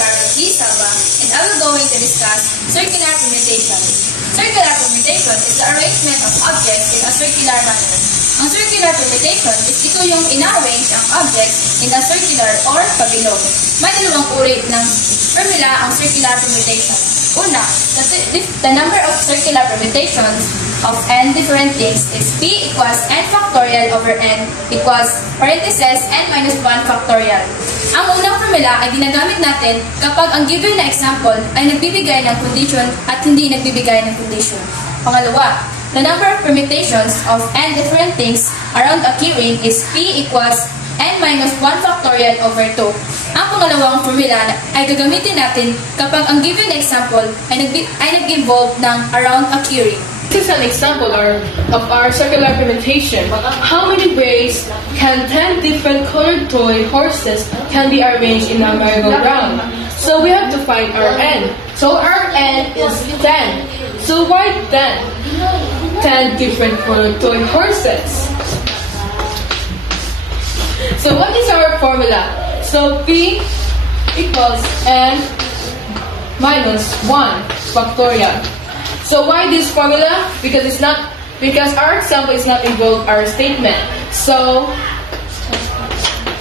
Carol D. Salva, and I will going to discuss circular permutation. Circular permutation is the arrangement of objects in a circular manner. Ang circular permutation is ito yung ina-arrange ang objects in a circular or pabilog. May dalawang uri ng formula ang circular permutation. Una, the number of circular permutations of n different things is p equals n factorial over n equals parentheses n minus 1 factorial. Ang unang formula ay ginagamit natin kapag ang given na example ay nagbibigay ng condition at hindi nagbibigay ng condition. Pangalawa, the number of permutations of n different things around occurring is p equals n minus 1 factorial over 2. Ang pangalawang formula ay gagamitin natin kapag ang given na example ay nag-involve ng around occurring. This is an example of our circular permutation. How many ways can 10 different colored toy horses can be arranged in a merry-go-round? So we have to find our n. So our n is 10. So why 10? 10 different colored toy horses. So what is our formula? So p equals n minus 1 factorial. So why this formula? Because our example is not involved our statement. So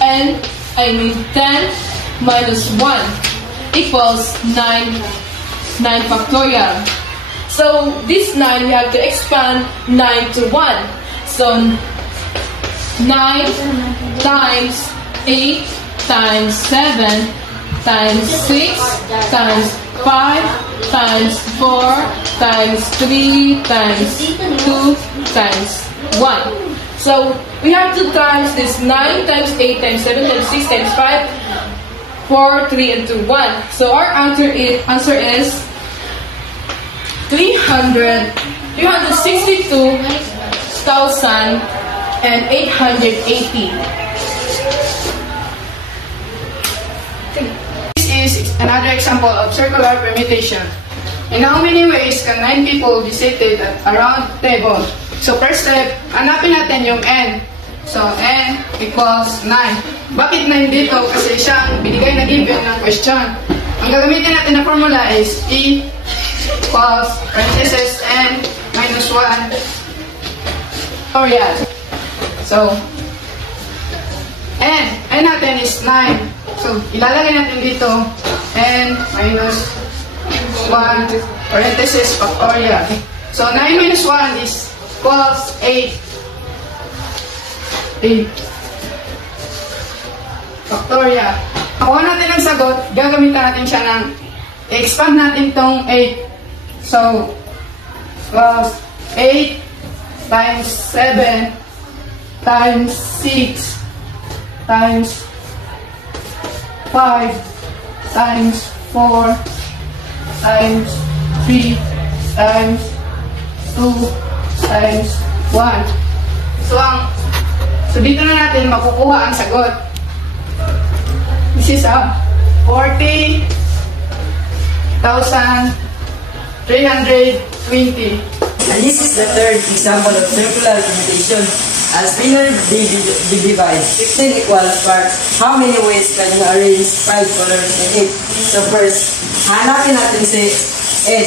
n, 10 minus 1 equals 9 factorial. So this 9 we have to expand 9 to 1. So 9 times 8 times 7 times 6 times 5 times 4 times 3 times 2 times 1. So we have to times this 9 times 8 times 7 times 6 times 5, 4, 3, and 2, 1. So our answer is 362,880. Another example of circular permutation. In how many ways can 9 people be seated at a round table? So first step, hanapin natin yung n. So n equals 9. Bakit 9 dito? Kasi siya ang binigay na given ng question. Ang gagamitin natin na formula is p equals parentheses n minus 1 factorial. So n natin is 9. So ilalagay natin dito n minus 1 parentheses factorial. So 9 minus 1 is equals 8. 8 factorial. Nakuha natin ang sagot, gagamitan natin siya ng expand natin tong 8. So plus 8 times 7 times 6 times 5 times 4 times 3 times 2 times 1. So dito na natin makukuha ang sagot. This is 40,320. And this is the third example of circular permutation. As Spinner divide 15 equal parts, how many ways can you arrange 5 colors in it? So first, hanapin natin si n.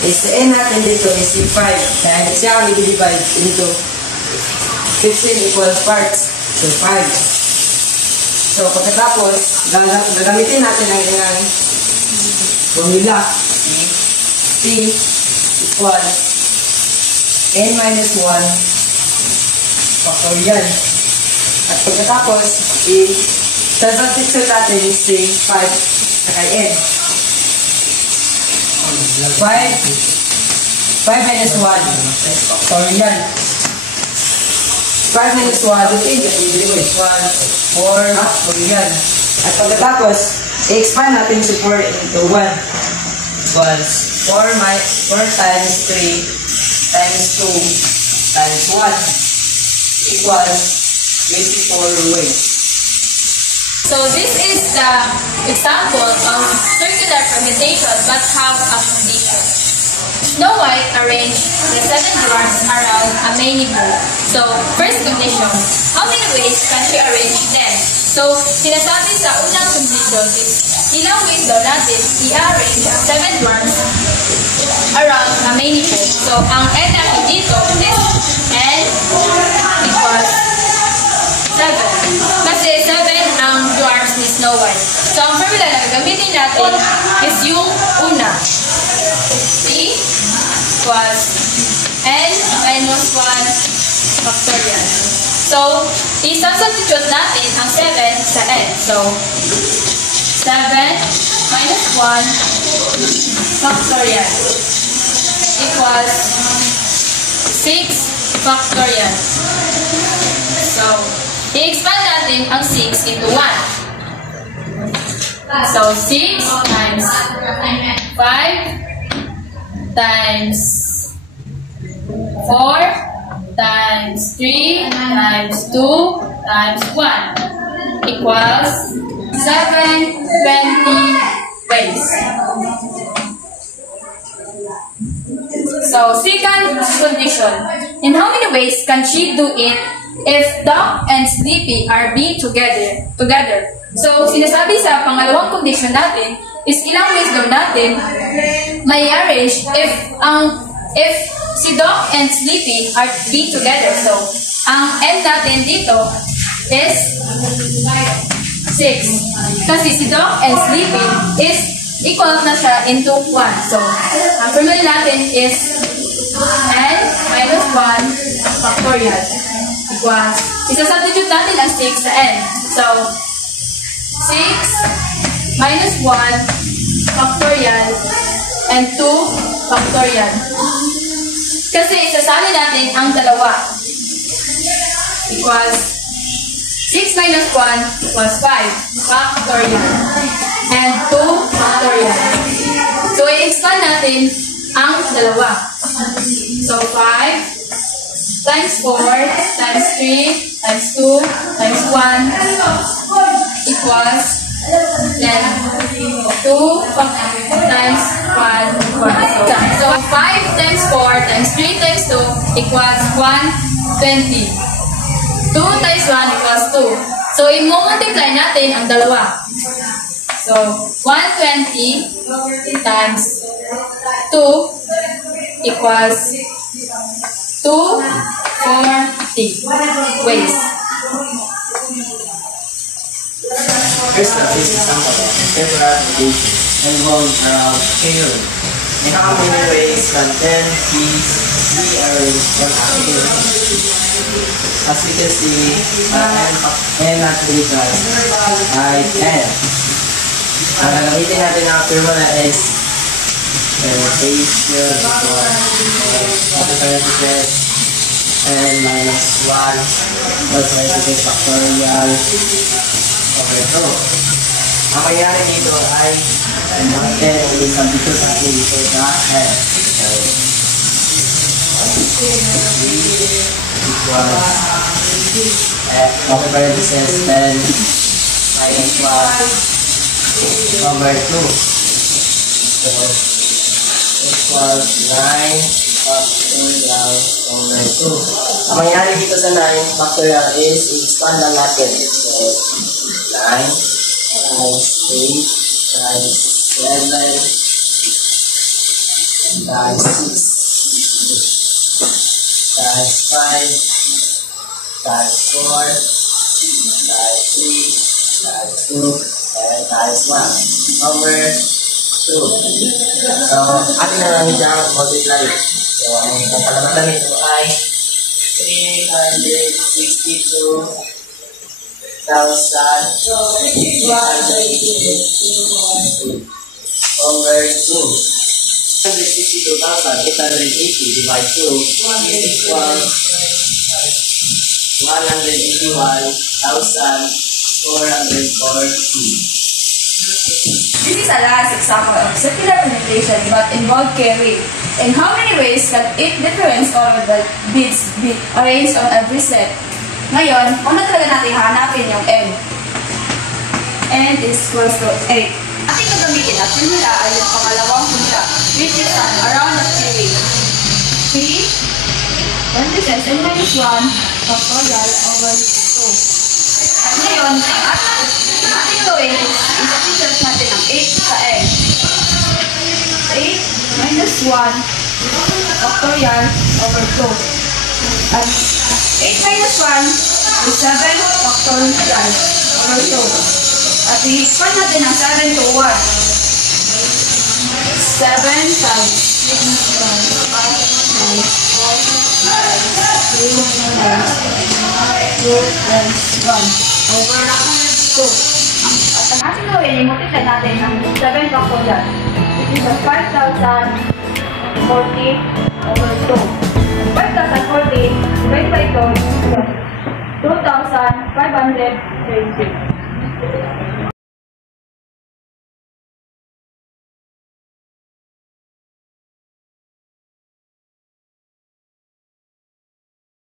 Si n natin dito is si 5. Kaya siya ang i-divide into 15 equal parts. So 5. So pagkatapos, gagamitin natin ang ilang formula. P equals n minus 1 factorial. At pagkatapos, i-substitute natin si 5 sa kay n. 5 minus 1 factorial. 5 minus 1 is 1 4 factorial. At pagkatapos, i-expand natin si 4 into 1 equals 4 times 3 times 2 times 1 equals 24 ways. So this is the example of circular permutation but have a condition. Snow White arranged the 7 dwarfs around a many bowl. So first condition, how many ways can she arrange them? So, sinasabi sa unang condition is, ilang ways daw natin i-arrange ang 7 dwarfs around a main head. So, ang n natin dito is n equals 7. Kasi 7 ang dwarfs ni Snow White. So, ang formula na gagamitin natin is yung una. P equals n minus 1 factorial. So, i-substitute natin ang 7 sa n. So, 7 minus 1 factorial equals 6 factorial. So, i-expand natin ang 6 into 1. So, 6 times 5 times 4 times 3 times 2 times 1 equals 720 ways. So, second condition. In how many ways can she do it if Doc and Sleepy are being together? So, sinasabi sa pangalawang condition natin is ilang ways daw natin may arrange if si Doc and Sleepy are being together. So, ang n natin dito is 6. Kasi si Doc and Sleepy is equal na siya into 1. So, ang formula natin is n minus 1 factorial equals, isa-substitute natin ang 6 sa n. So, 6 minus 1 factorial and 2 factorial. Kasi isasali natin ang dalawa. Equals 6 minus 1 equals 5 factorial and 2 factorial. So, i-expand natin ang dalawa. So, 5 times 4 times 3 times 2 times 1 equals then 2 times 1 equals 2. So, 5 times 4 times 3 times 2 equals 120. 2 times 1 equals 2. So, i-multiply natin ang dalawa. So, 120 times 2 equals 240 ways. First up is example of circular relation involved around chair. In how many ways can 10 keys be arranged on a chair? As we can see, n actually does by 10. Ang gagamitin natin ang formula is ratio n minus 1 plus multiplication factorial over 2. Ang mangyari dito ay ang 10 ulit substitute natin dito sa n. So, 3 equals over parentheses 10 minus 1 over 2. So, equals 9 factorial over 2. Ang mangyari dito sa 9 factorial is i-expand lang natin. So, 9 times 8 times 7 times 6 times 5 times 4 times 3 times 2 and times 1 over 2. So, atin na lang siyang multiply. So, ang kasalamatan nito ay 362,880 over 2. 162,880 divided 2 equals 181,440. This is a last example of circular permutation but involved carry. In how many ways can 8 different ordered bits be arranged on every set? Ngayon, una talaga natin hanapin yung n. N is equals to 8. Ating gagamitin at formula ay yung pangalawang formula, which is around the theory. P, parentheses, n minus 1 factorial over 2. At ngayon, ang ating gawin is i-substitute natin ang 8 sa n. 8 minus 1 factorial over 2. At 8 minus 1 is 7 factorial over 2. At i-expand natin ang 7 to 1. 7 times 6 times 5 times 4 times 2 times 1 over 2. At ang ating gawin, i-multiply natin ang 7 factorial. It is 5,040 over 2. 5,040 divided by 2 is 2,520.